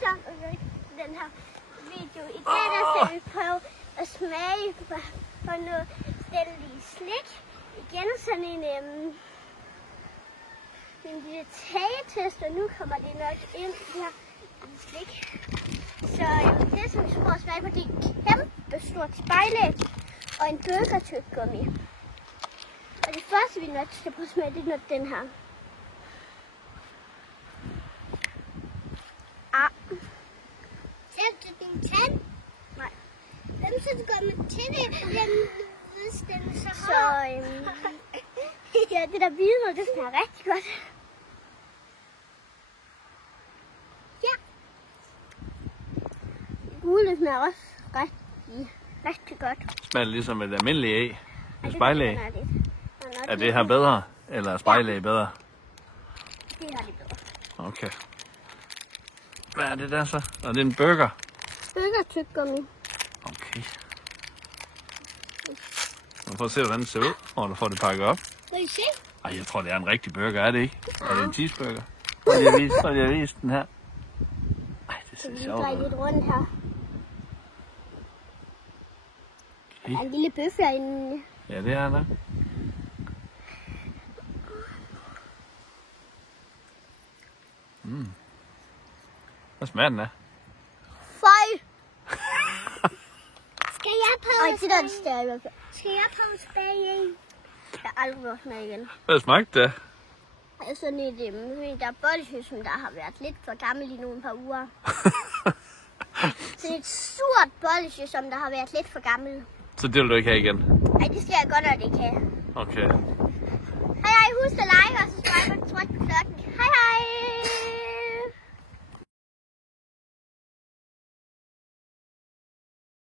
Victor og den her video. I dag der skal vi prøve at smage på noget stændig slik. Igen sådan en lille tagetest, og nu kommer det nok ind her slik. Så det som vi skal prøve at smage på, det er kæmpe stort spejlæg og en burgertyggegummi. Og det første vi nok skal prøve at smage, det er nok den her. Sætter du din tand? Nej. Hvem så du gør med tænderne, hvis den er så hård? Ja, det der hvide, det smager rigtig godt. Ja. Det gule smager også rigtig godt. Smager det ligesom et almindeligt æg? Et spejlæg? Er det her lidt bedre? Eller er spejlæg bedre? Det her er bedre. Okay. Hvad er det der så? Er det en burger? Burgertyggegummi. Okay. Prøv at se, hvordan det ser ud, når du får det pakket op. Vil I se? Ej, jeg tror, det er en rigtig burger, er det ikke? Er det en cheeseburger? Prøv lige at vise den her. Ej, det ser Vi sjovt drejer ud. lidt rundt her. Der er en lille bøf herinde. Ja, det er der. Hvad smager den af? Føj! Skal jeg prøve at smage? Skal jeg prøve at smage? Jeg har aldrig været smage igen. Hvad smagte det? Det er sådan et der bollesjø, som der har været lidt for gammel i nogle par uger. Sådan et surt bollesjø, som der har været lidt for gammel. Så det vil du ikke have igen? Ej, det skal jeg godt, når det kan. Okay. Hej, husk at like og subscribe og tryk på klokken. Hej, hej!